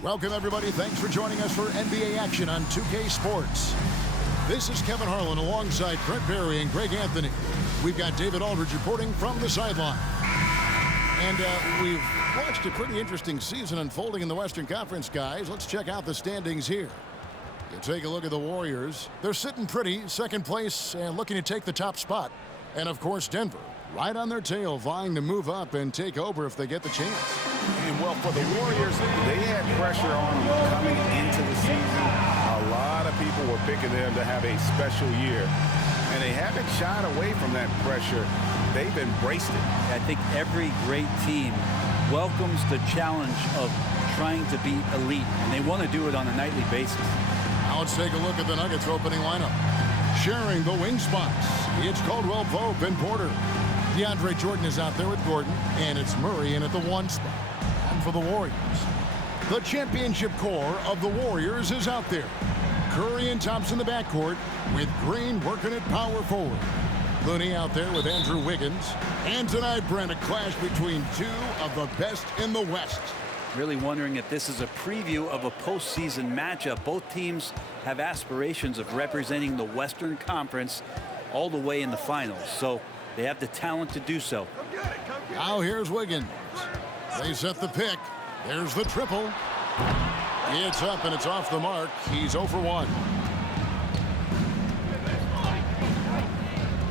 Welcome, everybody. Thanks for joining us for NBA action on 2K Sports. This is Kevin Harlan alongside Brent Barry and Greg Anthony. We've got David Aldridge reporting from the sideline. And we've watched a pretty interesting season unfolding in the Western Conference, guys. Let's check out the standings here. You take a look at the Warriors. They're sitting pretty, second place, and looking to take the top spot. And, of course, Denver, right on their tail, vying to move up and take over if they get the chance. And, well, for the Warriors, they had pressure on them coming into the season. A lot of people were picking them to have a special year. And they haven't shied away from that pressure. They've embraced it. I think every great team welcomes the challenge of trying to be elite, and they want to do it on a nightly basis. Now let's take a look at the Nuggets opening lineup. Sharing the wing spots, it's Caldwell Pope and Porter. DeAndre Jordan is out there with Gordon, and it's Murray in at the 1 spot. And for the Warriors, the championship core of the Warriors is out there. Curry and Thompson in the backcourt, with Green working at power forward. Looney out there with Andrew Wiggins. And tonight, Brent, a clash between two of the best in the West. Really wondering if this is a preview of a postseason matchup. Both teams have aspirations of representing the Western Conference all the way in the finals, so they have the talent to do so. Now here's Wiggins. They set the pick. There's the triple. It's up and it's off the mark. He's 0 for 1.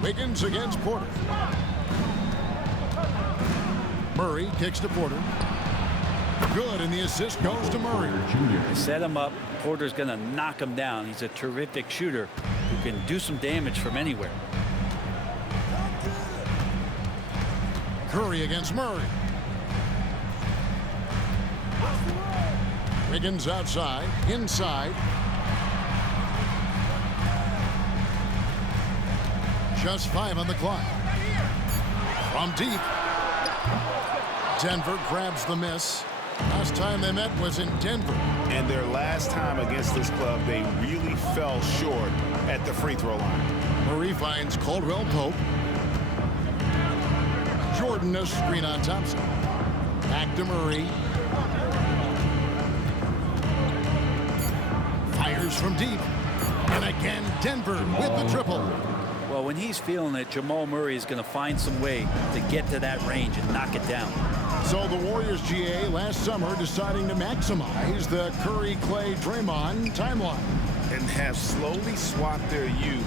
Wiggins against Porter. Murray kicks to Porter. Good, and the assist goes to Murray. They set him up. Porter's going to knock him down. He's a terrific shooter who can do some damage from anywhere. Curry against Murray. Wiggins outside, inside. Just 5 on the clock. From deep. Denver grabs the miss. Last time they met was in Denver. And their last time against this club, they really fell short at the free throw line. Murray finds Caldwell Pope. Jordan a screen on Thompson. Back to Murray. Fires from deep. And again, Denver with the triple. Well, when he's feeling it, Jamal Murray is going to find some way to get to that range and knock it down. So the Warriors GA last summer deciding to maximize the Curry, Clay, Draymond timeline. And have slowly swapped their youth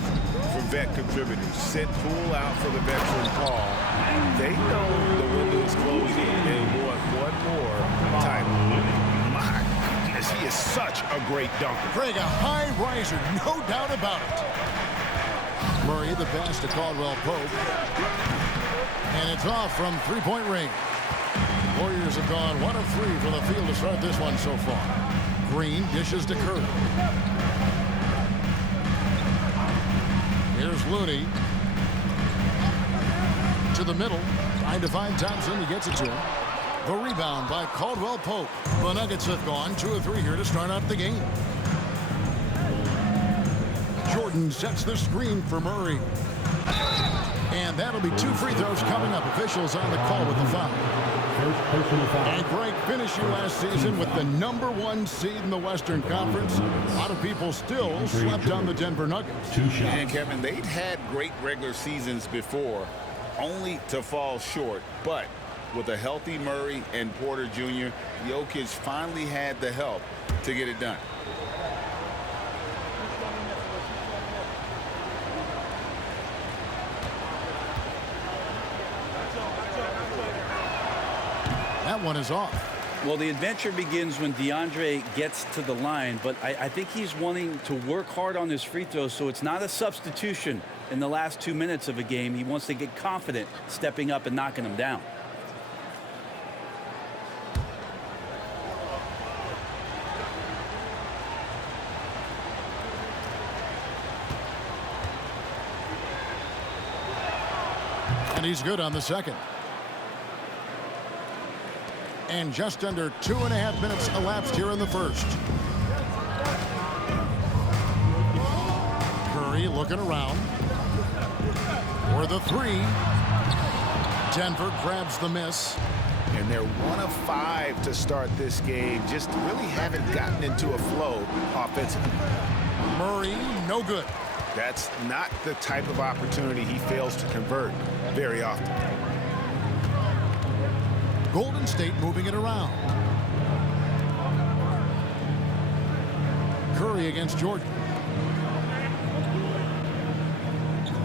for vet contributors. Sent Poole out for the veteran Paul. They know the window is closing. They want one more title. My goodness, he is such a great dunker. Craig, a high riser, no doubt about it. Murray, the pass to Caldwell Pope. And it's off from three-point range. Warriors have gone 1 of 3 from the field to start this one so far. Green dishes to Curry. Here's Looney. To the middle. Trying to find Thompson. He gets it to him. The rebound by Caldwell Pope. The Nuggets have gone 2 of 3 here to start out the game. Jordan sets the screen for Murray. And that'll be 2 free throws coming up. Officials on the call with the foul. And Greg finished you last season with the #1 seed in the Western Conference. A lot of people still slept on the Denver Nuggets. And Kevin, they'd had great regular seasons before, only to fall short. But with a healthy Murray and Porter Jr., Jokic finally had the help to get it done. That one is off. Well, the adventure begins when DeAndre gets to the line, but I think he's wanting to work hard on his free throws, so it's not a substitution in the last 2 minutes of a game. He wants to get confident stepping up and knocking them down. And he's good on the second. And just under 2.5 minutes elapsed here in the first. Curry looking around for the 3. Denver grabs the miss. and they're 1 of 5 to start this game. Just really haven't gotten into a flow offensively. Murray, no good. That's not the type of opportunity he fails to convert very often. Golden State moving it around. Curry against Jordan.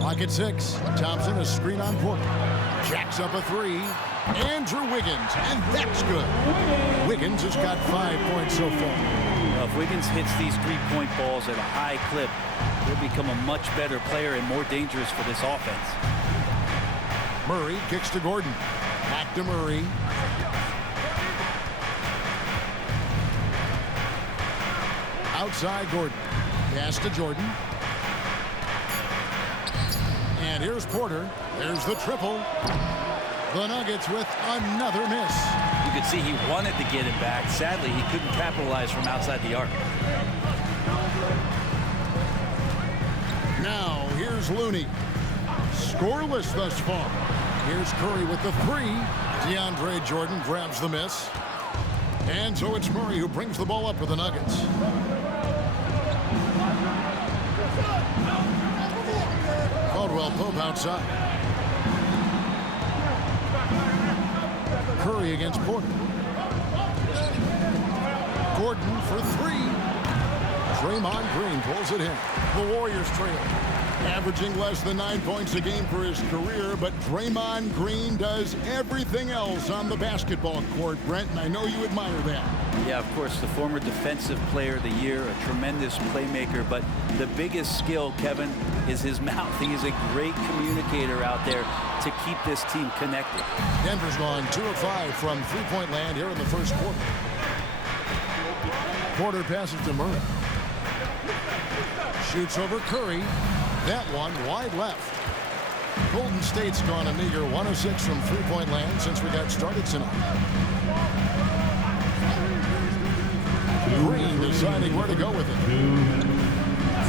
Clock at 6. Thompson, a screen on Porter. Jacks up a 3. Andrew Wiggins, and that's good. Wiggins has got 5 points so far. Well, if Wiggins hits these three-point balls at a high clip, he'll become a much better player and more dangerous for this offense. Murray kicks to Gordon. Back to Murray. Outside Gordon. Pass to Jordan. And here's Porter. There's the triple. The Nuggets with another miss. You could see he wanted to get it back. Sadly, he couldn't capitalize from outside the arc. Now, here's Looney. Scoreless thus far. Here's Curry with the 3. DeAndre Jordan grabs the miss. And so it's Murray who brings the ball up for the Nuggets. Caldwell Pope outside. Curry against Porter. Gordon for 3. Draymond Green pulls it in. The Warriors trail. Averaging less than 9 points a game for his career, but Draymond Green does everything else on the basketball court, Brent, and I know you admire that. Yeah, of course, the former defensive player of the year, a tremendous playmaker, but the biggest skill, Kevin, is his mouth. He is a great communicator out there to keep this team connected. Denver's gone 2 of 5 from three-point land here in the first quarter. Porter passes to Murray. Shoots over Curry. That one wide left. Golden State's gone a meager 1 of 6 from three-point land since we got started tonight. Green deciding where to go with it.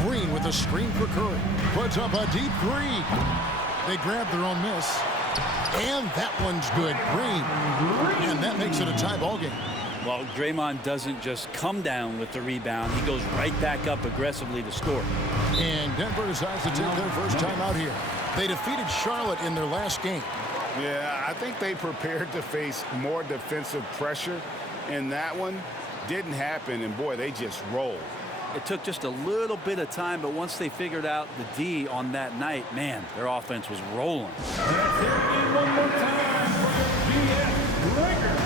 Green with a screen for Curry. Puts up a deep 3. They grab their own miss. And that one's good. Green. And that makes it a tie ball game. Well, Draymond doesn't just come down with the rebound. He goes right back up aggressively to score. And Denver decides to take their first time out here. They defeated Charlotte in their last game. Yeah, I think they prepared to face more defensive pressure, and that one didn't happen, and boy, they just rolled. It took just a little bit of time, but once they figured out the D on that night, man, their offense was rolling. Let's hear it one more time for the GS Lakers.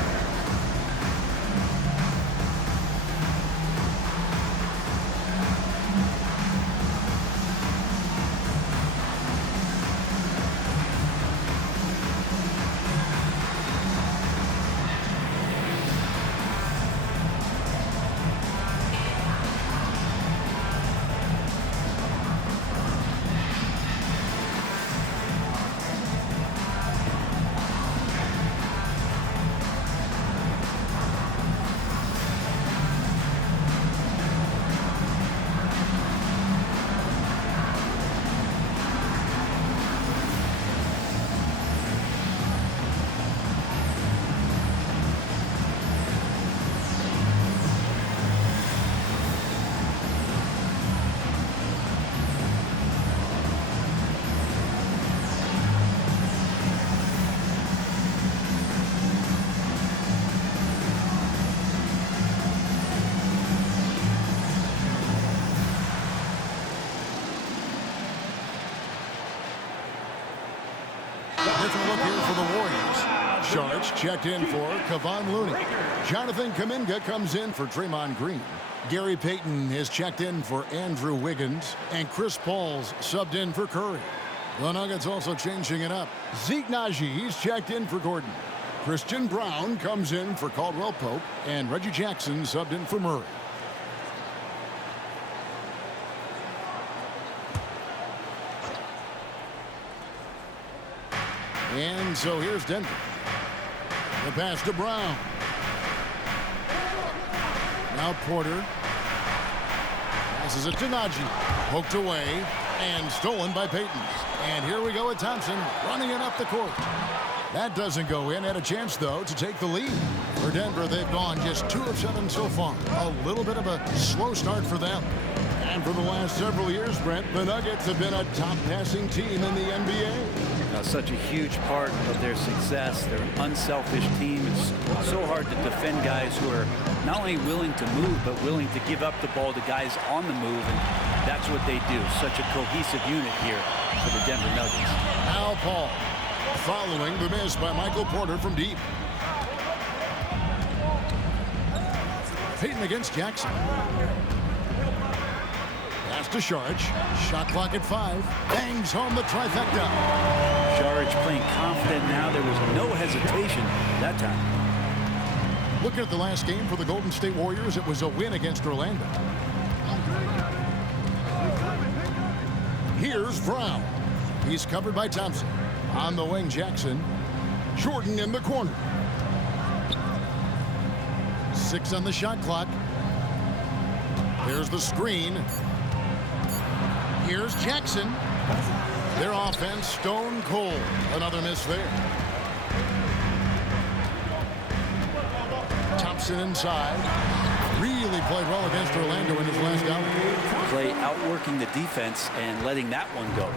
Different look here for the Warriors. Sharks checked in for Kevon Looney. Jonathan Kuminga comes in for Draymond Green. Gary Payton has checked in for Andrew Wiggins. And Chris Paul's subbed in for Curry. The Nuggets also changing it up. Zeke Naji, he's checked in for Gordon. Christian Brown comes in for Caldwell Pope. And Reggie Jackson subbed in for Murray. And so here's Denver. The pass to Brown. Now Porter. Passes it to Naji. Poked away and stolen by Payton. And here we go with Thompson running it up the court. That doesn't go in. Had a chance, though, to take the lead. For Denver, they've gone just 2 of 7 so far. A little bit of a slow start for them. And for the last several years, Brent, the Nuggets have been a top passing team in the NBA. Such a huge part of their success. They're an unselfish team. It's so hard to defend guys who are not only willing to move, but willing to give up the ball to guys on the move. And that's what they do. Such a cohesive unit here for the Denver Nuggets. Al Paul following the miss by Michael Porter from deep. Payton against Jackson. Pass to Saric. Shot clock at 5. Bangs home the trifecta. Saric playing confident now. There was no hesitation that time. Looking at the last game for the Golden State Warriors, it was a win against Orlando. Here's Brown. He's covered by Thompson. On the wing, Jackson. Jordan in the corner. 6 on the shot clock. There's the screen. Here's Jackson. Their offense stone cold. Another miss there. Thompson inside. Really played well against Orlando in his last outing. Play outworking the defense and letting that one go.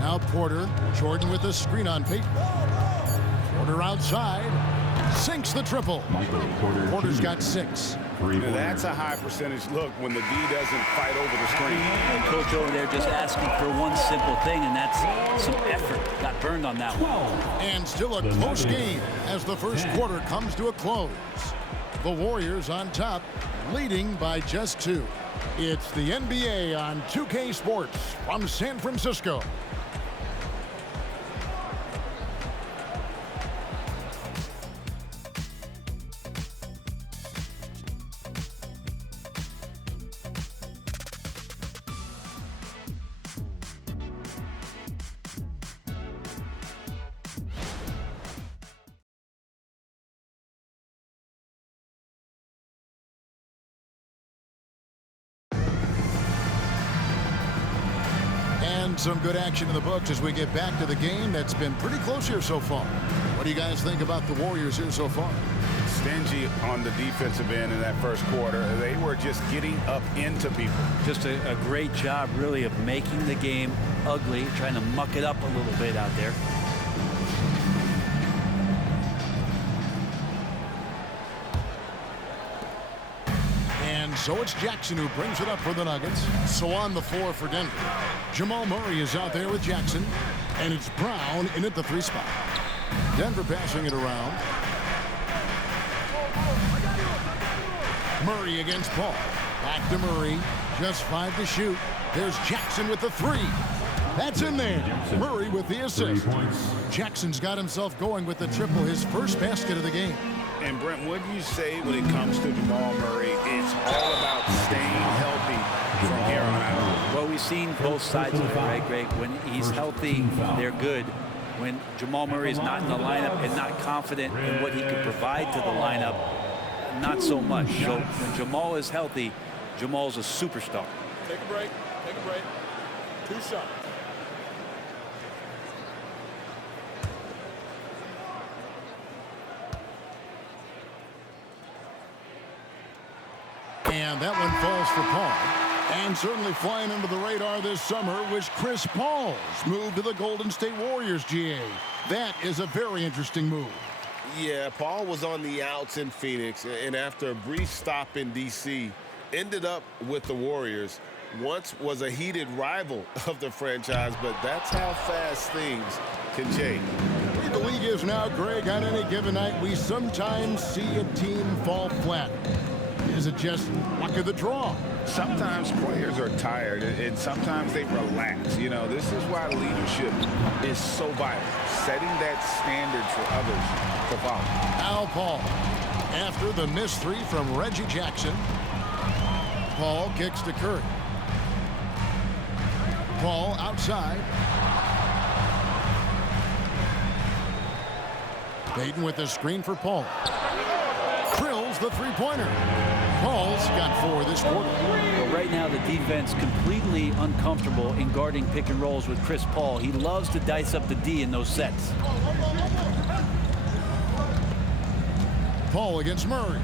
Now Porter. Jordan with the screen on Payton. Porter outside. Sinks the triple. Porter's got 6. Now that's a high percentage look when the D doesn't fight over the screen. And coach over there just asking for one simple thing, and that's some effort. Got burned on that one. And still a close game as the first quarter comes to a close. The Warriors on top, leading by just 2. It's the NBA on 2K Sports from San Francisco. And some good action in the books as we get back to the game that's been pretty close here so far. What do you guys think about the Warriors here so far? Stingy on the defensive end in that first quarter. They were just getting up into people. Just a great job, really, of making the game ugly, trying to muck it up a little bit out there. And so it's Jackson who brings it up for the Nuggets. So on the floor for Denver, Jamal Murray is out there with Jackson. And it's Brown in at the 3 spot. Denver passing it around. Murray against Paul. Back to Murray. Just 5 to shoot. There's Jackson with the 3. That's in there. Murray with the assist. Jackson's got himself going with the triple, his first basket of the game. And Brent, what do you say when it comes to Jamal Murray? It's all about staying healthy from here on out. Well, we've seen both sides of it, Greg. When he's healthy, they're good. When Jamal Murray is not in the lineup and not confident in what he can provide to the lineup, not so much. So when Jamal is healthy, Jamal's a superstar. Take a break. Take a break. 2 shots. And that one falls for Paul. And certainly flying under the radar this summer was Chris Paul's move to the Golden State Warriors, GA. That is a very interesting move. Yeah, Paul was on the outs in Phoenix, and after a brief stop in D.C., ended up with the Warriors. Once was a heated rival of the franchise, but that's how fast things can change. The league is now, Greg, on any given night, we sometimes see a team fall flat. Is it just luck of the draw? Sometimes players are tired, and sometimes they relax. You know, this is why leadership is so vital, setting that standard for others to follow. Al Paul, after the missed 3 from Reggie Jackson, Paul kicks to Curry. Paul outside. Payton with the screen for Paul. Drills the 3-pointer. Paul's got 4 this quarter. Well, right now the defense completely uncomfortable in guarding pick and rolls with Chris Paul. He loves to dice up the D in those sets. Paul against Murray.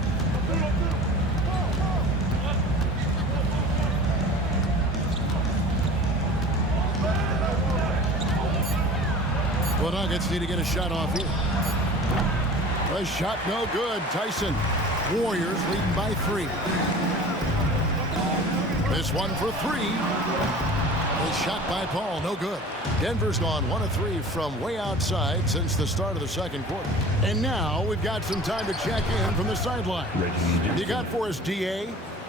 The Nuggets need to get a shot off here. A shot no good. Tyson. Warriors leading by 3. This one for 3. A shot by Paul, no good. Denver's gone 1 of 3 from way outside since the start of the second quarter. And now we've got some time to check in from the sideline. You got for us, DA?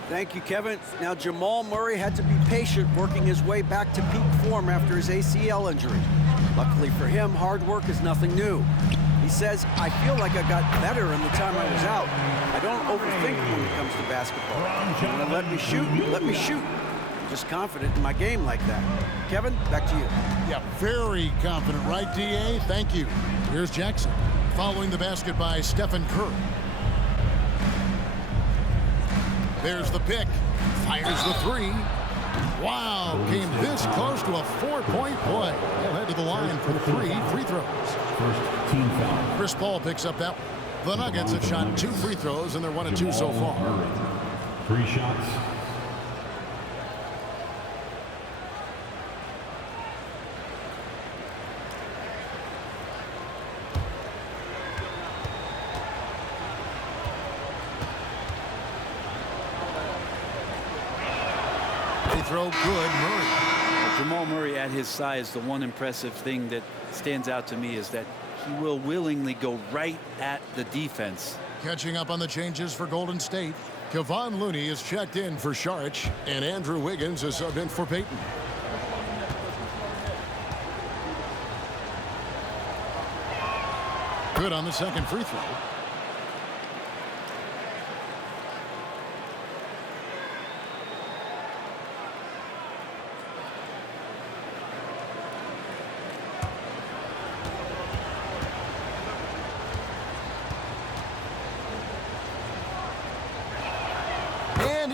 Thank you, Kevin. Now, Jamal Murray had to be patient working his way back to peak form after his ACL injury. Luckily for him, hard work is nothing new. He says, I feel like I got better in the time I was out. I don't overthink when it comes to basketball. You want to let me shoot? Let me shoot. I'm just confident in my game like that. Kevin, back to you. Yeah, very confident, right, DA? Thank you. Here's Jackson. Following the basket by Stephen Curry. There's the pick. Fires the 3. Wow, came this close to a 4-point play. He'll head to the line for 3 free throws. First team foul. Chris Paul picks up that one. The Nuggets have shot 2 free throws, and they're 1 of 2 so far. Murray. 3 shots. Throw good, Murray. Jamal Murray at his size, the one impressive thing that stands out to me is that he will willingly go right at the defense. Catching up on the changes for Golden State. Kevon Looney is checked in for Saric, and Andrew Wiggins is subbed in for Payton. Good on the second free throw.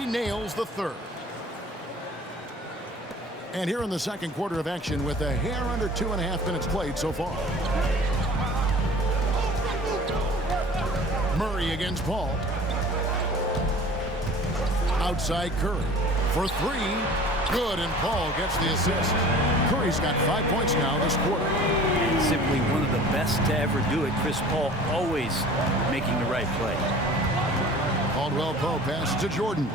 Nails the third. And here in the second quarter of action with a hair under 2.5 minutes played so far. Murray against Paul. Outside Curry for 3. Good, and Paul gets the assist. Curry's got 5 points now this quarter. And simply one of the best to ever do it. Chris Paul always making the right play. Caldwell Pope pass to Jordan.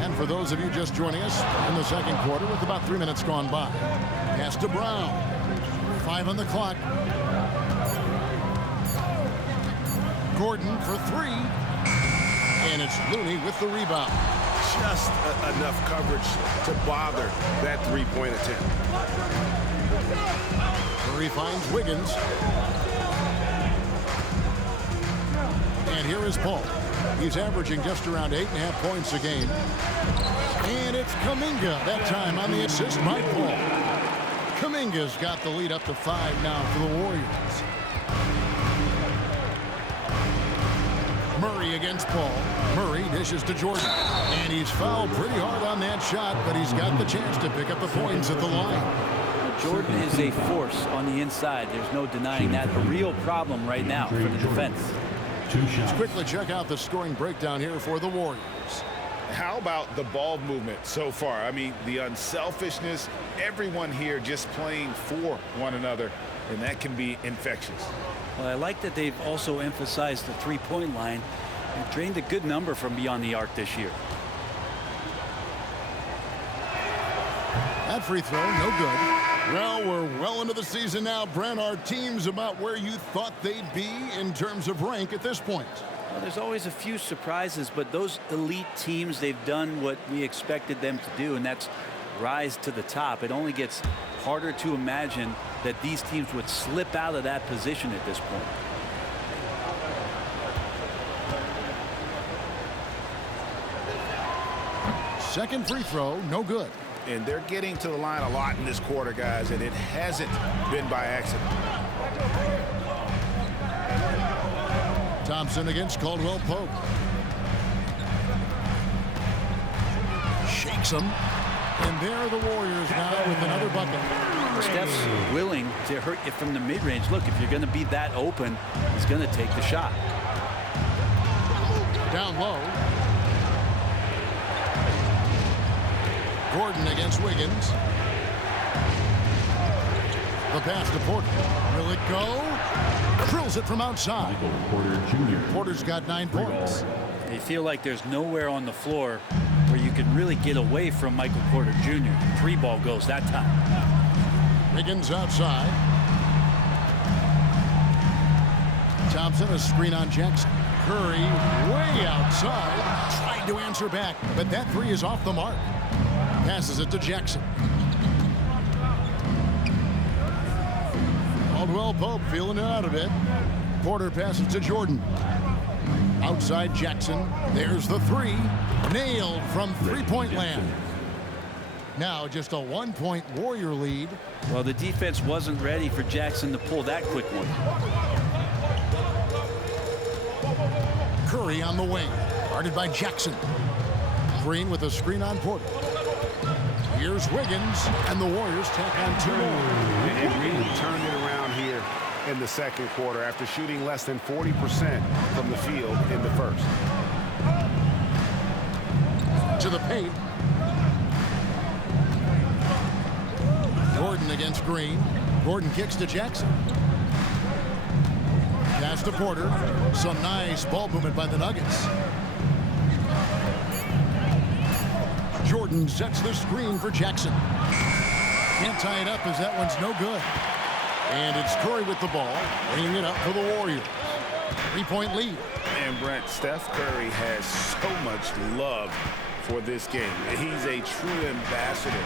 And for those of you just joining us in the second quarter with about 3 minutes gone by. Pass to Brown. 5 on the clock. Gordon for 3. And it's Looney with the rebound. Just enough coverage to bother that 3-point attempt. Curry finds Wiggins. And here is Paul. He's averaging just around 8.5 points a game. And it's Kuminga, that time on the assist by Paul. Kuminga's got the lead up to 5 now for the Warriors. Murray against Paul. Murray dishes to Jordan. And he's fouled pretty hard on that shot, but he's got the chance to pick up the points at the line. Jordan is a force on the inside. There's no denying that. A real problem right now for the defense. 2 shots. Let's quickly check out the scoring breakdown here for the Warriors. How about the ball movement so far? I mean, the unselfishness, everyone here just playing for one another, and that can be infectious. Well, I like that they've also emphasized the three-point line and drained a good number from beyond the arc this year. That free throw, no good. Well, we're well into the season now. Brent, our team's about where you thought they'd be in terms of rank at this point. Well, there's always a few surprises, but those elite teams, they've done what we expected them to do, and that's rise to the top. It only gets harder to imagine that these teams would slip out of that position at this point. Second free throw, no good. And they're getting to the line a lot in this quarter, guys, and it hasn't been by accident. Thompson against Caldwell Pope. Shakes him. And there are the Warriors now with another bucket. Steph's willing to hurt you from the mid-range. Look, if you're going to be that open, he's going to take the shot. Down low. Gordon against Wiggins. The pass to Porter. Will it go? Drills it from outside. Porter Jr. Porter's got 9 points. They feel like there's nowhere on the floor where you can really get away from Michael Porter Jr. 3 ball goes that time. Wiggins outside. Thompson, a screen on Jackson. Curry way outside. Tried to answer back, but that 3 is off the mark. Passes it to Jackson. Caldwell Pope feeling it out a bit. Porter passes to Jordan. Outside Jackson. There's the 3. Nailed from three-point land. Now just a 1-point Warrior lead. Well, the defense wasn't ready for Jackson to pull that quick one. Curry on the wing. Guarded by Jackson. Green with a screen on Porter. Here's Wiggins, and the Warriors tack on 2 more. And Green turned it around here in the second quarter after shooting less than 40% from the field in the first. To the paint. Gordon against Green. Gordon kicks to Jackson. Pass to Porter. Some nice ball movement by the Nuggets. Jordan sets the screen for Jackson. Can't tie it up as that one's no good. And it's Curry with the ball, bringing it up for the Warriors. 3-point lead. And Brent, Steph Curry has so much love for this game. He's a true ambassador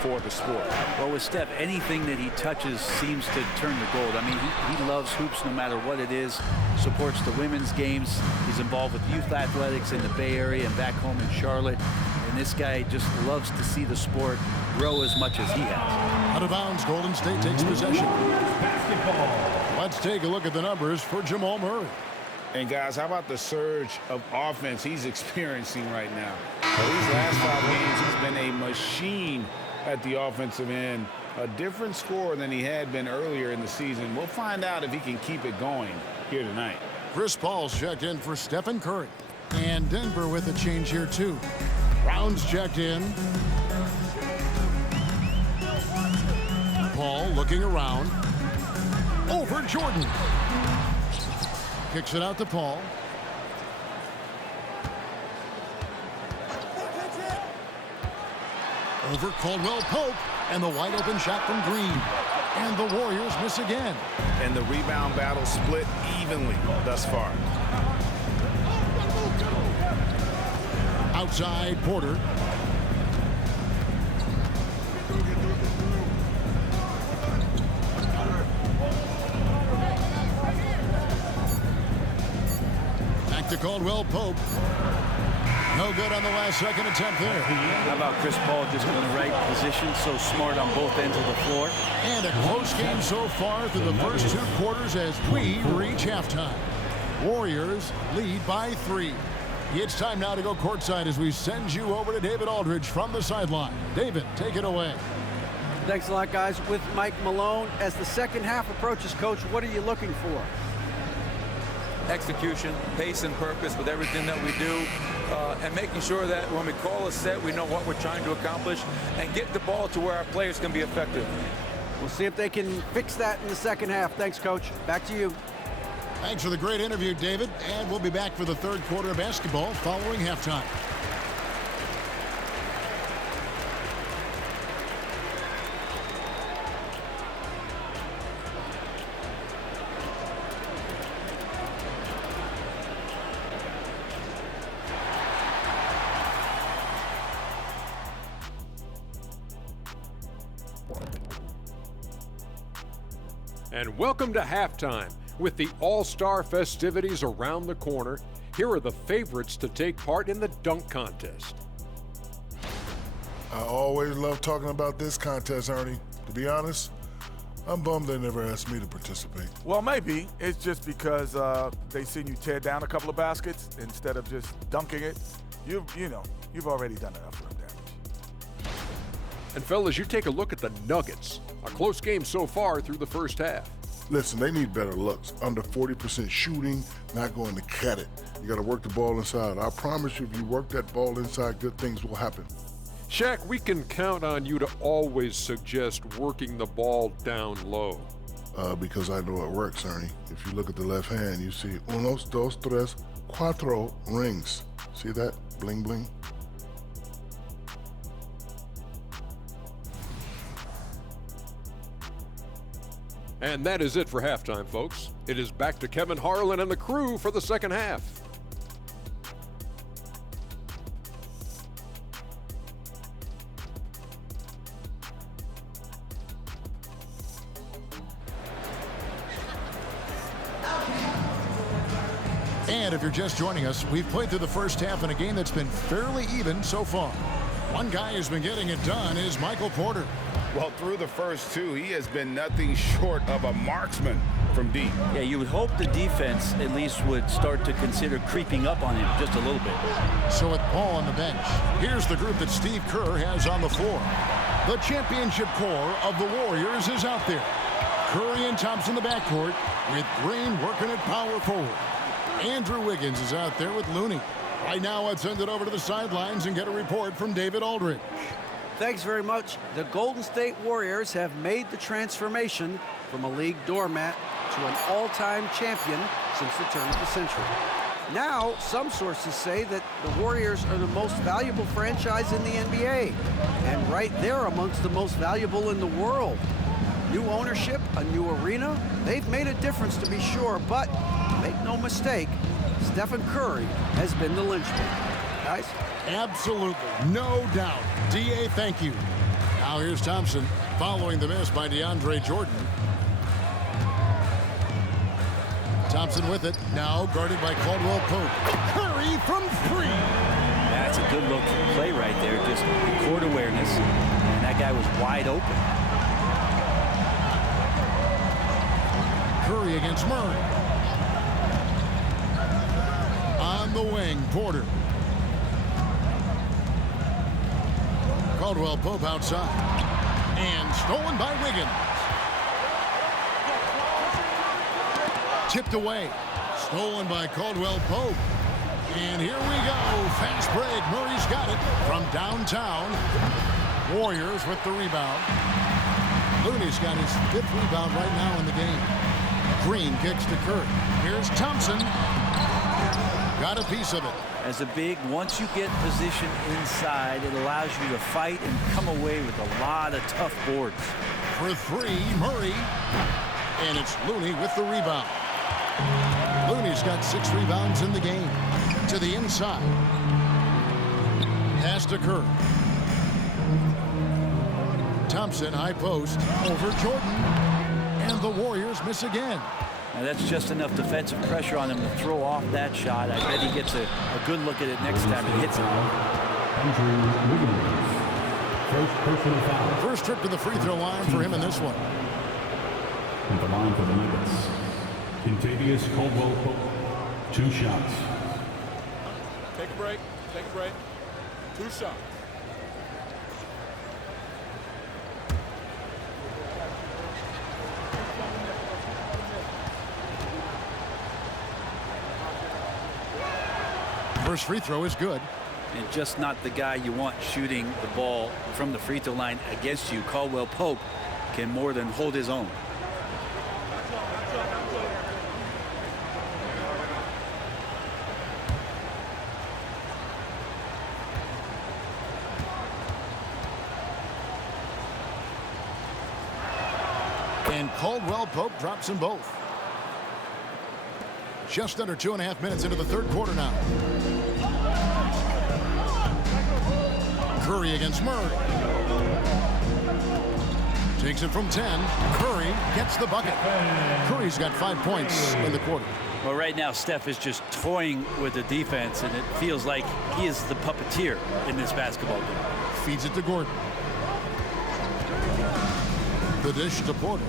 for the sport. Well, with Steph, anything that he touches seems to turn to gold. I mean, he loves hoops no matter what it is. Supports the women's games. He's involved with youth athletics in the Bay Area and back home in Charlotte. And this guy just loves to see the sport grow as much as he has. Out of bounds, Golden State takes possession. Let's take a look at the numbers for Jamal Murray. And guys, how about the surge of offense he's experiencing right now? For these last 5 games, he's been a machine at the offensive end. A different scorer than he had been earlier in the season. We'll find out if he can keep it going here tonight. Chris Paul's checked in for Stephen Curry. And Denver with a change here, too. Brown's checked in. Paul looking around. Over Jordan. Kicks it out to Paul. Over Caldwell Pope. And the wide open shot from Green. And the Warriors miss again. And the rebound battle split evenly thus far. Outside Porter. Back to Caldwell Pope. No good on the last second attempt there. How about Chris Paul just in the right position, so smart on both ends of the floor. And a close game so far through the first 2 quarters as we reach halftime. Warriors lead by 3. It's time now to go courtside as we send you over to David Aldridge from the sideline. David, take it away. Thanks a lot, guys. With Mike Malone, as the second half approaches, Coach, what are you looking for? Execution, pace, and purpose with everything that we do, and making sure that when we call a set, we know what we're trying to accomplish and get the ball to where our players can be effective. We'll see if they can fix that in the second half. Thanks, Coach. Back to you. Thanks for the great interview, David. And we'll be back for the third quarter of basketball following halftime. And welcome to halftime. With the All-Star festivities around the corner, here are the favorites to take part in the dunk contest. I always love talking about this contest, Ernie. To be honest, I'm bummed they never asked me to participate. Well, maybe. It's just because they seen you tear down a couple of baskets instead of just dunking it. You've already done enough for them damage. And fellas, you take a look at the Nuggets. A close game so far through the first half. Listen, they need better looks. Under 40% shooting, not going to cut it. You got to work the ball inside. I promise you, if you work that ball inside, good things will happen. Shaq, we can count on you to always suggest working the ball down low. Because I know it works, Ernie. If you look at the left hand, you see unos, dos, tres, cuatro rings. See that? Bling, bling. And that is it for halftime, folks. It is back to Kevin Harlan and the crew for the second half. And if you're just joining us, we've played through the first half in a game that's been fairly even so far. One guy who's been getting it done is Michael Porter. Well, through the first two, he has been nothing short of a marksman from deep. Yeah, you would hope the defense at least would start to consider creeping up on him just a little bit. So with Paul on the bench, here's the group that Steve Kerr has on the floor. The championship core of the Warriors is out there. Curry and Thompson in the backcourt with Green working at power forward. Andrew Wiggins is out there with Looney. Right now, I'd send it over to the sidelines and get a report from David Aldridge. Thanks very much. The Golden State Warriors have made the transformation from a league doormat to an all-time champion since the turn of the century. Now, some sources say that the Warriors are the most valuable franchise in the NBA, and right there amongst the most valuable in the world. New ownership, a new arena, they've made a difference to be sure, but make no mistake, Stephen Curry has been the linchpin. Guys? Absolutely, no doubt. D.A., thank you. Now here's Thompson following the miss by DeAndre Jordan. Thompson with it, now guarded by Caldwell Pope. Curry from three. That's a good look play right there, just court awareness, and that guy was wide open. Curry against Murray. On the wing, Porter. Caldwell Pope outside. And stolen by Wiggins. Tipped away. Stolen by Caldwell Pope. And here we go. Fast break. Murray's got it from downtown. Warriors with the rebound. Looney's got his fifth rebound right now in the game. Green kicks to Curry. Here's Thompson. Got a piece of it. As a big, once you get position inside, it allows you to fight and come away with a lot of tough boards. For three, Murray. And it's Looney with the rebound. Looney's got 6 rebounds in the game. To the inside. Pass to Curry. Thompson, high post, over Jordan. And the Warriors miss again. Now that's just enough defensive pressure on him to throw off that shot. I bet he gets a good look at it next time he hits it. First trip to the free throw line for him in this one. At the line for the Nuggets, Kentavious Caldwell-Pope, 2 shots. Take a break. Take a break. 2 shots. First free throw is good. And just not the guy you want shooting the ball from the free throw line against you. Caldwell Pope can more than hold his own. And Caldwell Pope drops them both. Just under 2.5 minutes into the third quarter now. Curry against Murray. Takes it from 10. Curry gets the bucket. Curry's got 5 points in the quarter. Well, right now, Steph is just toying with the defense, and it feels like he is the puppeteer in this basketball game. Feeds it to Gordon. The The dish to Porter.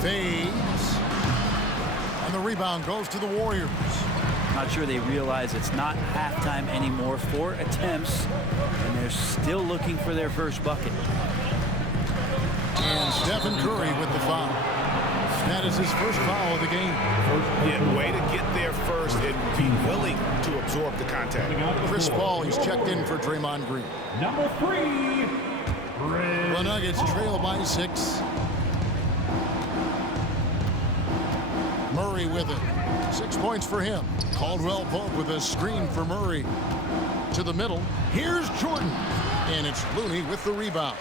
Fades. And the rebound goes to the Warriors. Not sure they realize it's not halftime anymore. 4 attempts, and they're still looking for their first bucket. And Stephen Curry with the foul. That is his first foul of the game. Yeah, way to get there first and be willing to absorb the contact. Chris Paul, he's checked in for Draymond Green. Number 3, The Nuggets trail by 6. Murray with it. 6 points for him. Caldwell Pope with a screen for Murray. To the middle. Here's Jordan. And it's Looney with the rebound.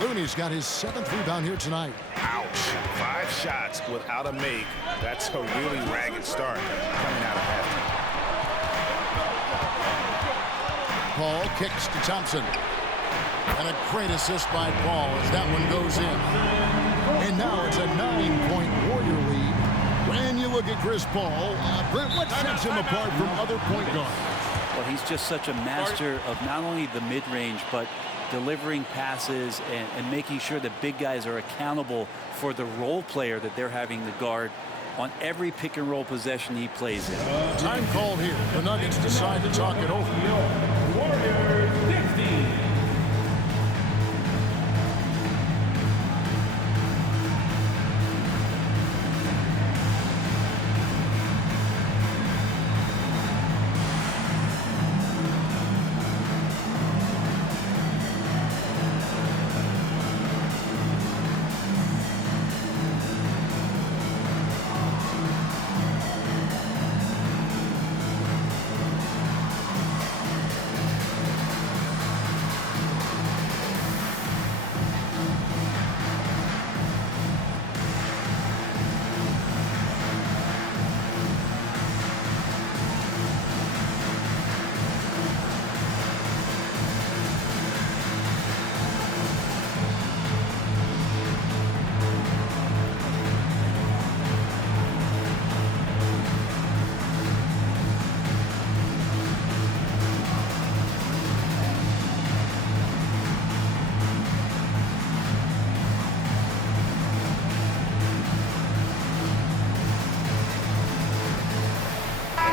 Looney's got his 7th rebound here tonight. Ouch. 5 shots without a make. That's a really ragged start coming out of halftime. Paul kicks to Thompson. And a great assist by Paul as that one goes in. And now it's a 9-point Warrior lead. When you look at Chris Paul, Brent, what sets him apart from other point guards? Well, he's just such a master of not only the mid-range, but delivering passes and making sure that big guys are accountable for the role player that they're having to guard on every pick and roll possession he plays in. Time called here. The Nuggets decide to talk it over. Warriors 60.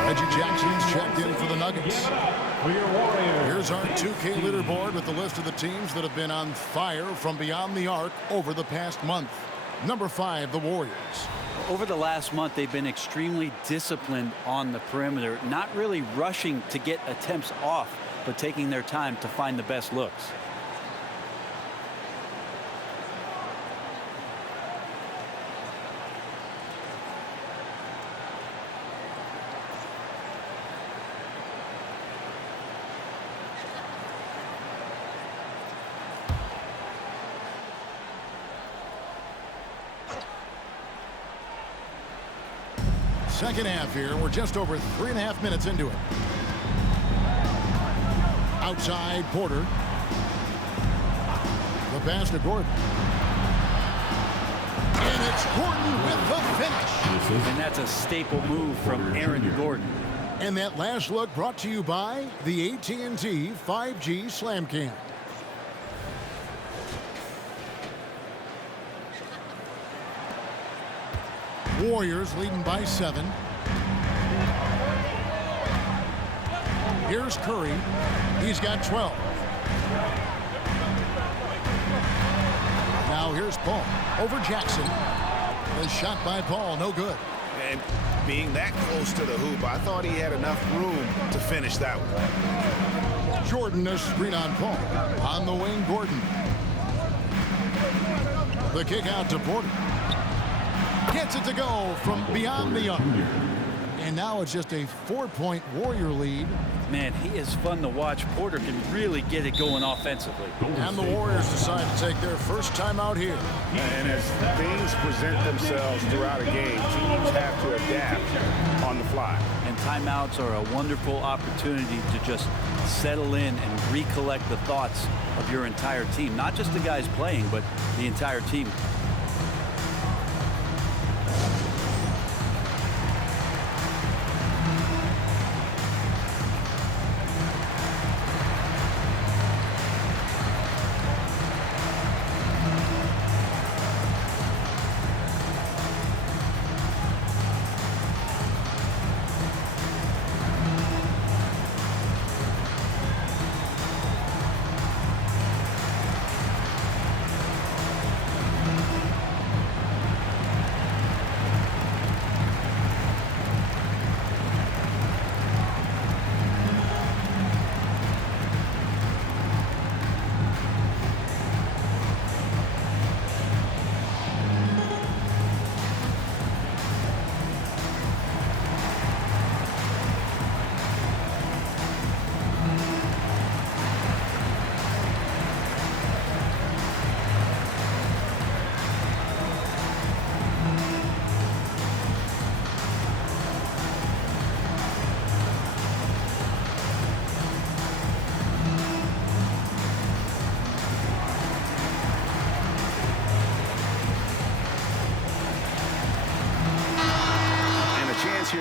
Reggie Jackson's checked in for the Nuggets. Here's our 2K leaderboard with the list of the teams that have been on fire from beyond the arc over the past month. Number 5, the Warriors. Over the last month, they've been extremely disciplined on the perimeter, not really rushing to get attempts off, but taking their time to find the best looks. Second half here. We're just over 3.5 minutes into it. Outside Porter. The pass to Gordon. And it's Gordon with the finish. And that's a staple move from Aaron Gordon. And that last look brought to you by the AT&T 5G Slam Cam. Warriors leading by 7. Here's Curry. He's got 12. Now here's Paul over Jackson. The shot by Paul, no good. And being that close to the hoop, I thought he had enough room to finish that one. Jordan, a screen on Paul. On the wing, Gordon. The kick out to Porter. Gets it to go from beyond the arc. And now it's just a 4-point Warrior lead. Man, he is fun to watch. Porter can really get it going offensively. And the Warriors decide to take their first timeout here. And as things present themselves throughout a game, teams have to adapt on the fly. And timeouts are a wonderful opportunity to just settle in and recollect the thoughts of your entire team. Not just the guys playing, but the entire team.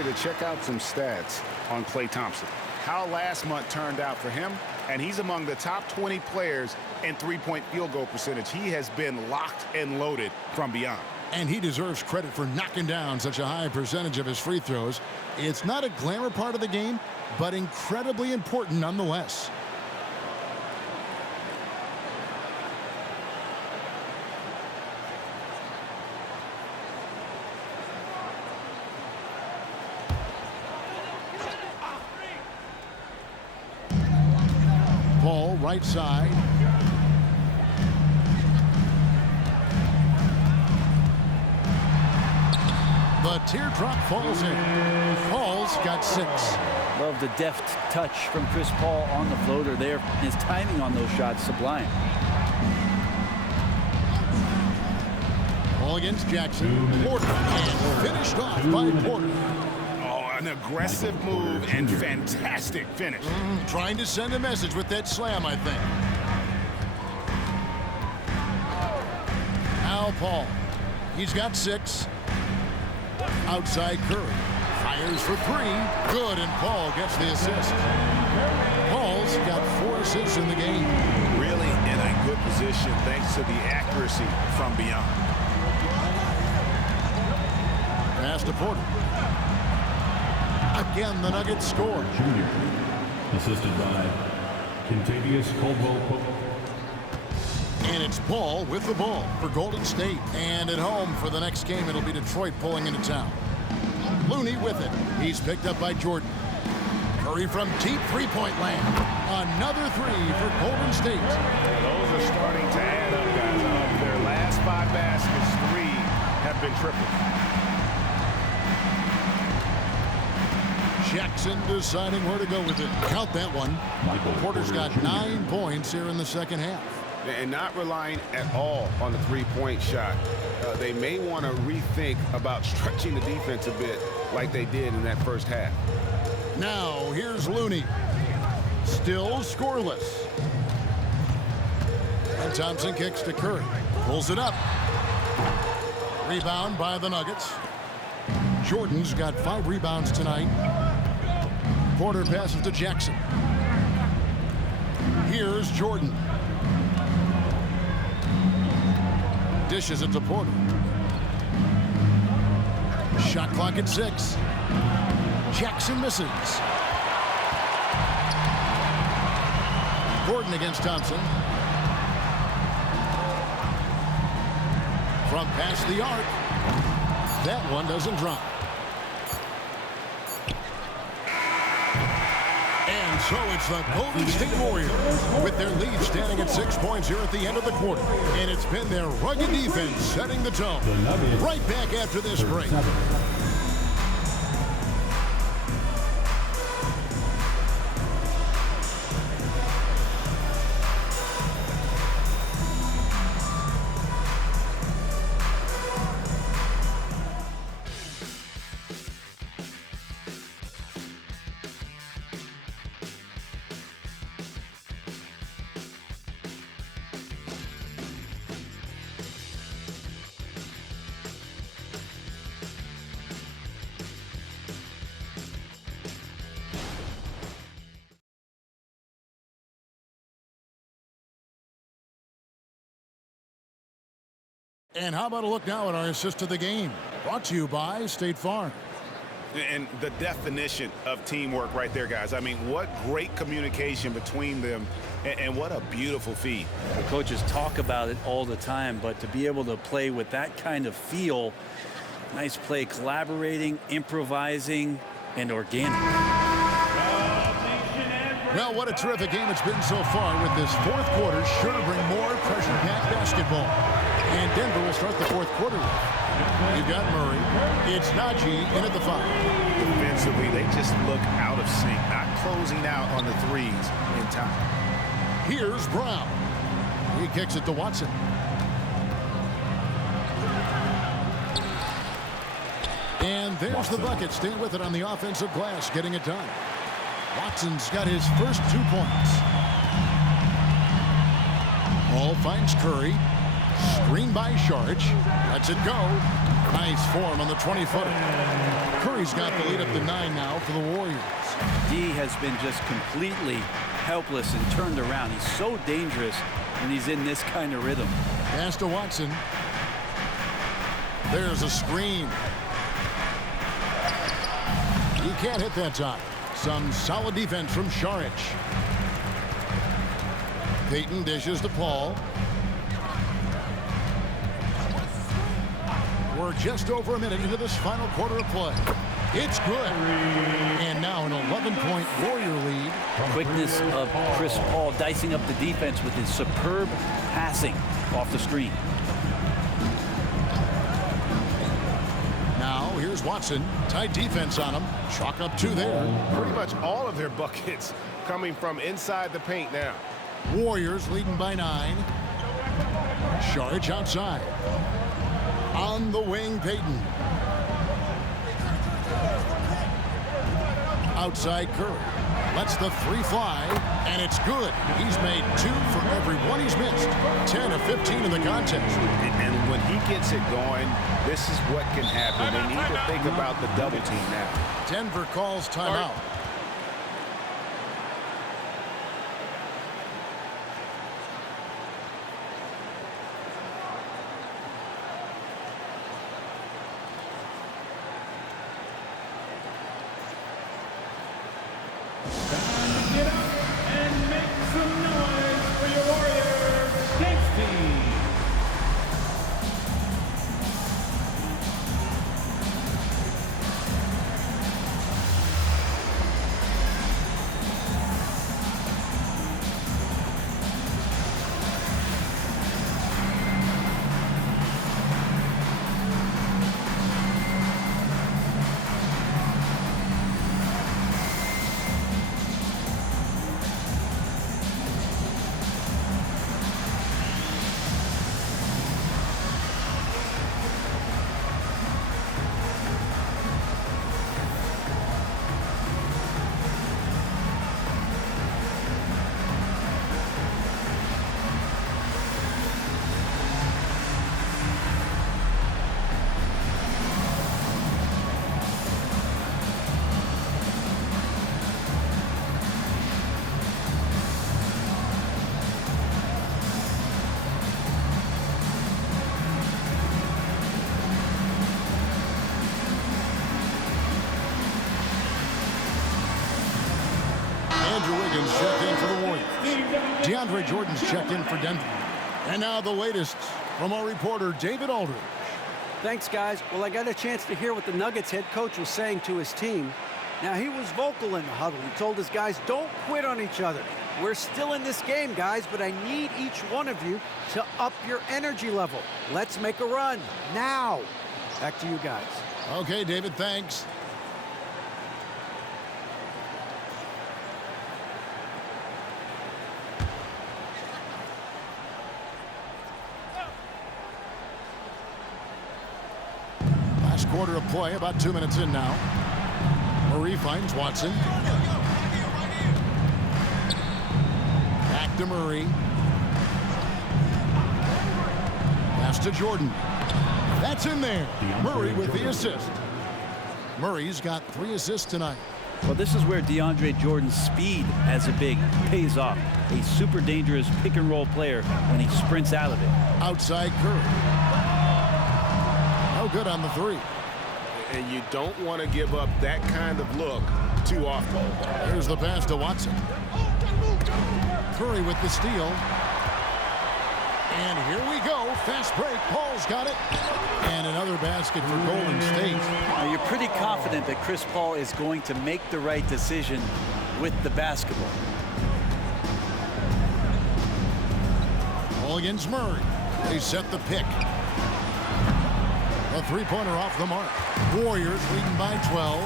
here to check out some stats on Klay Thompson. How last month turned out for him, and he's among the top 20 players in three-point field goal percentage. He has been locked and loaded from beyond. And he deserves credit for knocking down such a high percentage of his free throws. It's not a glamour part of the game, but incredibly important nonetheless. Paul, right side. The teardrop falls in. Paul's got 6. Love the deft touch from Chris Paul on the floater there. His timing on those shots, sublime. Ball against Jackson. Porter, and finished off by Porter. An aggressive move and fantastic finish. Trying to send a message with that slam, I think. Now Paul. He's got 6. Outside Curry. Fires for 3. Good, and Paul gets the assist. Paul's got 4 assists in the game. Really in a good position thanks to the accuracy from beyond. Pass to Porter. Again, the Nuggets score. Junior, assisted by Kentavious Caldwell-Pope. And it's Paul with the ball for Golden State. And at home for the next game, it'll be Detroit pulling into town. Looney with it. He's picked up by Jordan. Curry from deep three-point land. Another 3 for Golden State. Those are starting to add up, guys. Of their last 5 baskets, 3 have been triple. Jackson deciding where to go with it. Count that one. Porter's got 9 points here in the second half. And not relying at all on the three-point shot. They may want to rethink about stretching the defense a bit like they did in that first half. Now, here's Looney. Still scoreless. And Thompson kicks to Curry. Pulls it up. Rebound by the Nuggets. Jordan's got 5 rebounds tonight. Porter passes to Jackson. Here's Jordan. Dishes it to Porter. Shot clock at 6. Jackson misses. Gordon against Thompson. From past the arc. That one doesn't drop. And so it's the Golden State Warriors with their lead standing at 6 points here at the end of the quarter. And it's been their rugged defense setting the tone. Right back after this break. And how about a look now at our assist of the game? Brought to you by State Farm. And the definition of teamwork right there, guys. I mean, what great communication between them, and what a beautiful feed. The coaches talk about it all the time, but to be able to play with that kind of feel, nice play, collaborating, improvising, and organic. Well, what a terrific game it's been so far, with this fourth quarter sure to bring more pressure-packed basketball. And Denver will start the fourth quarter. You've got Murray. It's Najee in at the 5. Defensively, they just look out of sync, not closing out on the threes in time. Here's Brown. He kicks it to Watson. And there's the bucket. Staying with it on the offensive glass, getting it done. Watson's got his first 2 points. Ball finds Curry. Screen by Saric. Lets it go. Nice form on the 20-footer. Curry's got the lead up to 9 now for the Warriors. D has been just completely helpless and turned around. He's so dangerous when he's in this kind of rhythm. Pass to Watson. There's a screen. He can't hit that time. Some solid defense from Saric. Payton dishes to Paul. We're just over a minute into this final quarter of play. It's good. And now an 11-point Warrior lead. Quickness of Chris Paul dicing up the defense with his superb passing off the screen. Now here's Watson. Tight defense on him. Chalk up 2 there. Pretty much all of their buckets coming from inside the paint now. Warriors leading by 9. Saric outside. On the wing, Payton. Outside Curry. Lets the 3 fly, and it's good. He's made 2 for every one he's missed. 10 of 15 in the contest. And when he gets it going, this is what can happen. They need to think about the double team now. Denver calls timeout. Get up and make some noise for your Warriors. Next team. Andrew Wiggins checked in for the Warriors. DeAndre Jordan's checked in for Denver. And now the latest from our reporter, David Aldridge. Thanks, guys. Well, I got a chance to hear what the Nuggets head coach was saying to his team. Now, he was vocal in the huddle. He told his guys, don't quit on each other. We're still in this game, guys, but I need each one of you to up your energy level. Let's make a run now. Back to you guys. Okay, David, thanks. Last quarter of play, about 2 minutes in now. Murray finds Watson. Back to Murray. Pass to Jordan. That's in there. Murray with the assist. Murray's got 3 assists tonight. Well, this is where DeAndre Jordan's speed as a big pays off. A super dangerous pick-and-roll player when he sprints out of it. Outside Curry. No good on the 3. And you don't want to give up that kind of look too often. Here's the pass to Watson. Curry with the steal. And here we go. Fast break. Paul's got it. And another basket for Golden State. Now, you're pretty confident that Chris Paul is going to make the right decision with the basketball. Ball against Murray. They set the pick. A 3-pointer off the mark. Warriors leading by 12.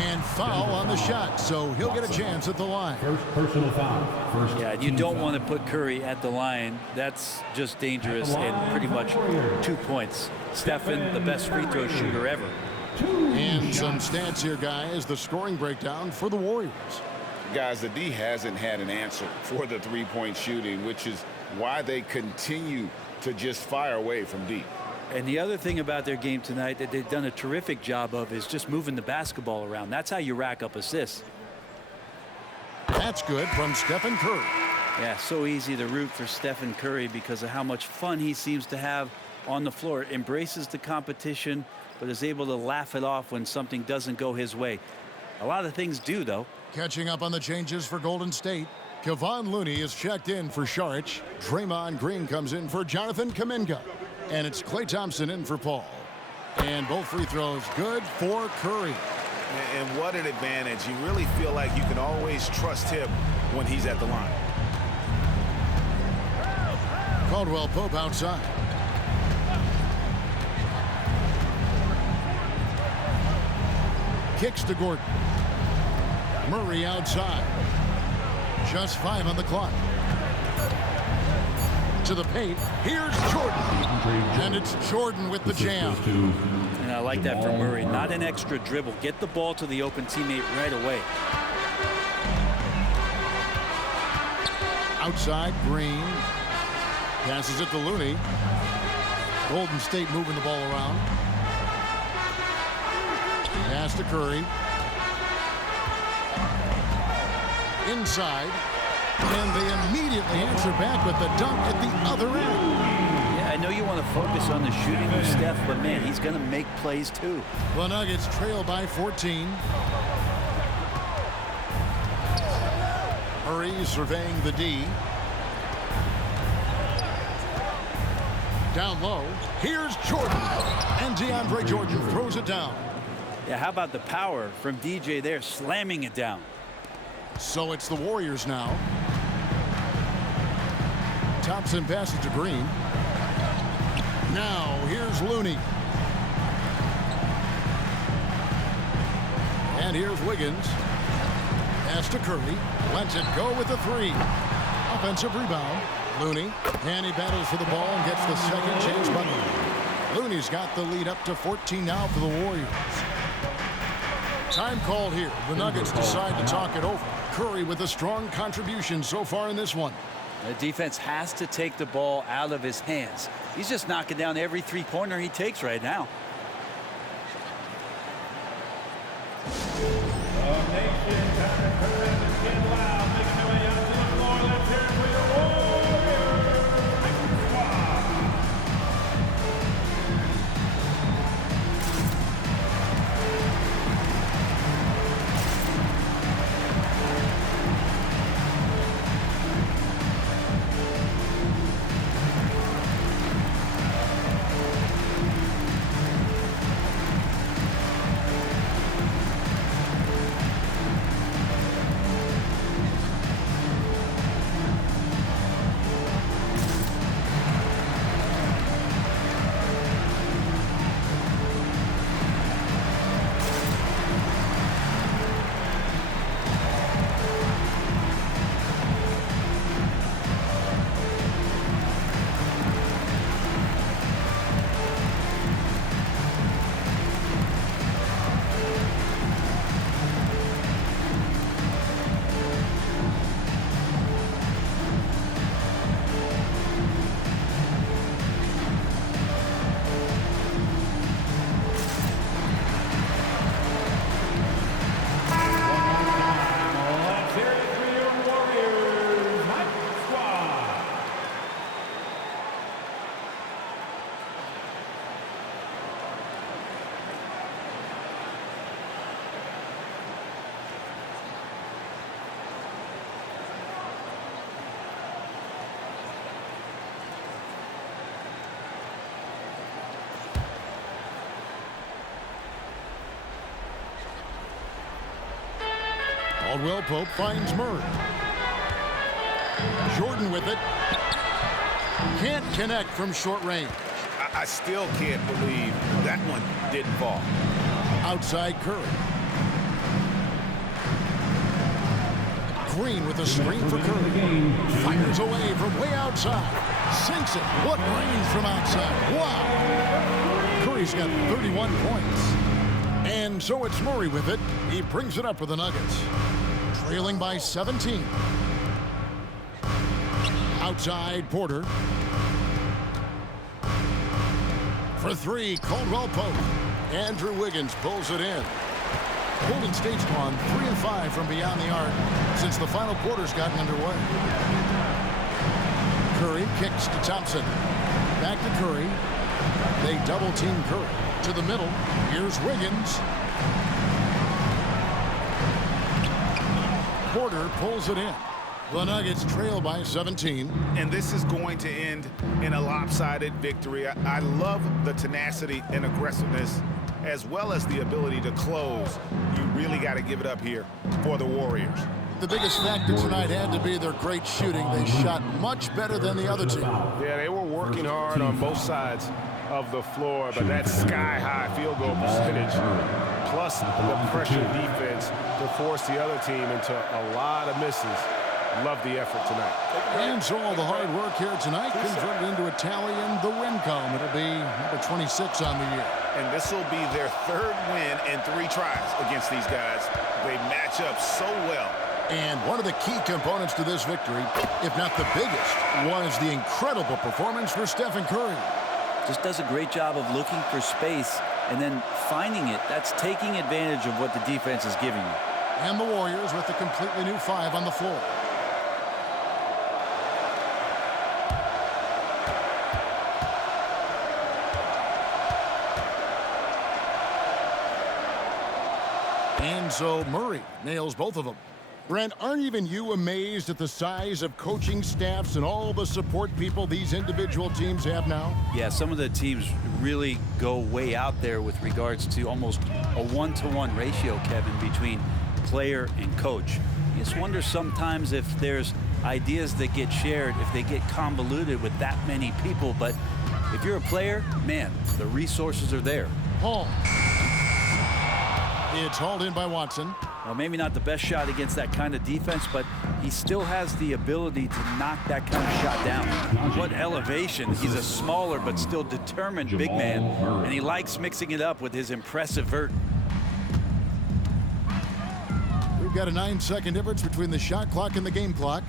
And foul on the shot, so he'll get a chance at the line. First personal foul. Yeah, you don't want to put Curry at the line. That's just dangerous and pretty much 2 points. Stephen, the best free throw shooter ever. And some stats here, guys. The scoring breakdown for the Warriors. Guys, the D hasn't had an answer for the three-point shooting, which is why they continue to just fire away from deep. And the other thing about their game tonight that they've done a terrific job of is just moving the basketball around. That's how you rack up assists. That's good from Stephen Curry. Yeah, so easy to root for Stephen Curry because of how much fun he seems to have on the floor. Embraces the competition, but is able to laugh it off when something doesn't go his way. A lot of things do, though. Catching up on the changes for Golden State, Kevon Looney is checked in for Saric. Draymond Green comes in for Jonathan Kuminga. And it's Klay Thompson in for Paul. And both free throws good for Curry. And what an advantage. You really feel like you can always trust him when he's at the line. Caldwell Pope outside. Kicks to Gordon. Murray outside. Just 5 on the clock. To the paint. Here's Jordan. And it's Jordan with the jam. And I like that from Murray. Not an extra dribble. Get the ball to the open teammate right away. Outside, Green. Passes it to Looney. Golden State moving the ball around. Pass to Curry. Inside. And they immediately answer back with the dunk at the other end. Yeah, I know you want to focus on the shooting with Steph, but man, he's going to make plays too. The Nuggets trail by 14. Murray surveying the D. Down low. Here's Jordan. And DeAndre Jordan throws it down. Yeah, how about the power from DJ there, slamming it down. So it's the Warriors now. Thompson passes to Green. Now here's Looney. And here's Wiggins. Pass to Curry. Lets it go with the 3. Offensive rebound. Looney. And he battles for the ball and gets the second chance button. Looney's got the lead up to 14 now for the Warriors. Time called here. The Nuggets decide to talk it over. Curry with a strong contribution so far in this one. The defense has to take the ball out of his hands. He's just knocking down every three-pointer he takes right now. Caldwell Pope finds Murray. Jordan with it. Can't connect from short range. I still can't believe that one didn't fall. Outside Curry. Green with a screen for Curry. Fires away from way outside. Sinks it. What range from outside. Wow. Curry's got 31 points. And so it's Murray with it. He brings it up for the Nuggets. trailing by 17. Outside, Porter. For three, Caldwell Pope. Andrew Wiggins pulls it in. Golden State's gone 3 and 5 from beyond the arc since the final quarter's gotten underway. Curry kicks to Thompson. Back to Curry. They double team Curry. To the middle. Here's Wiggins. Porter pulls it in. The Nuggets trail by 17. And this is going to end in a lopsided victory. I love the tenacity and aggressiveness as well as the ability to close. You really got to give it up here for the Warriors. The biggest factor tonight had to be their great shooting. They shot much better than the other team. Yeah, they were working hard on both sides of the floor, but that sky-high field goal percentage plus the pressure defense to force the other team into a lot of misses. Love the effort tonight. And so all the hard work here tonight converted into a tally in the win column. It'll be number 26 on the year. And this will be their third win in 3 tries against these guys. They match up so well. And one of the key components to this victory, if not the biggest, was the incredible performance for Stephen Curry. Just does a great job of looking for space and then finding it. That's taking advantage of what the defense is giving you. And the Warriors with a completely new 5 on the floor. And so Murray nails both of them. Brent, aren't even you amazed at the size of coaching staffs and all the support people these individual teams have now? Yeah, some of the teams really go way out there with regards to almost a 1-to-1 ratio, Kevin, between player and coach. You just wonder sometimes if there's ideas that get shared, if they get convoluted with that many people. But if you're a player, man, the resources are there. Hall. It's hauled in by Watson. Well, maybe not the best shot against that kind of defense, but he still has the ability to knock that kind of shot down. What elevation. He's a smaller but still determined big man, and he likes mixing it up with his impressive vert. We've got a 9-second difference between the shot clock and the game clock.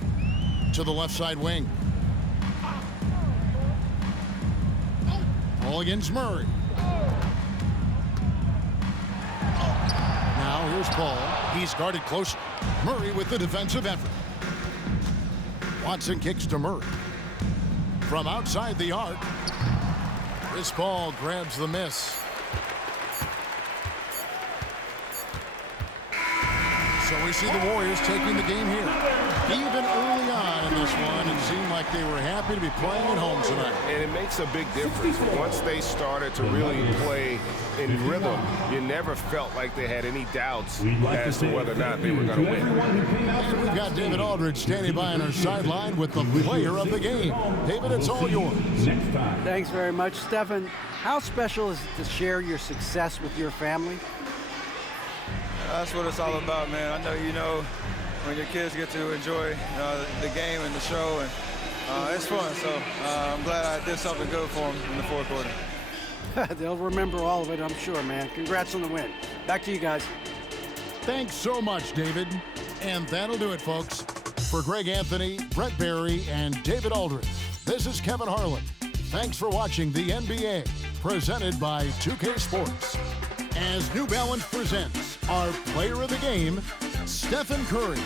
To the left side wing. Ball against Murray. Now here's Paul. He's guarded close. Murray with the defensive effort. Watson kicks to Murray. From outside the arc. This ball grabs the miss. So we see the Warriors taking the game here. Even early on in this one, it seemed like they were happy to be playing at home tonight. And it makes a big difference. Once they started to really play in rhythm, you never felt like they had any doubts as to whether or not they were going to win. And we've got David Aldridge standing by on our sideline with the player of the game. David, it's all yours. Thanks very much, Stephen. How special is it to share your success with your family? That's what it's all about, man. I know you know when your kids get to enjoy the game and the show, and it's fun. So I'm glad I did something good for them in the fourth quarter. They'll remember all of it, I'm sure, man. Congrats on the win. Back to you guys. Thanks so much, David. And that'll do it, folks. For Greg Anthony, Brett Barry, and David Aldridge, this is Kevin Harlan. Thanks for watching the NBA, presented by 2K Sports. As New Balance presents our player of the game, Stephen Curry.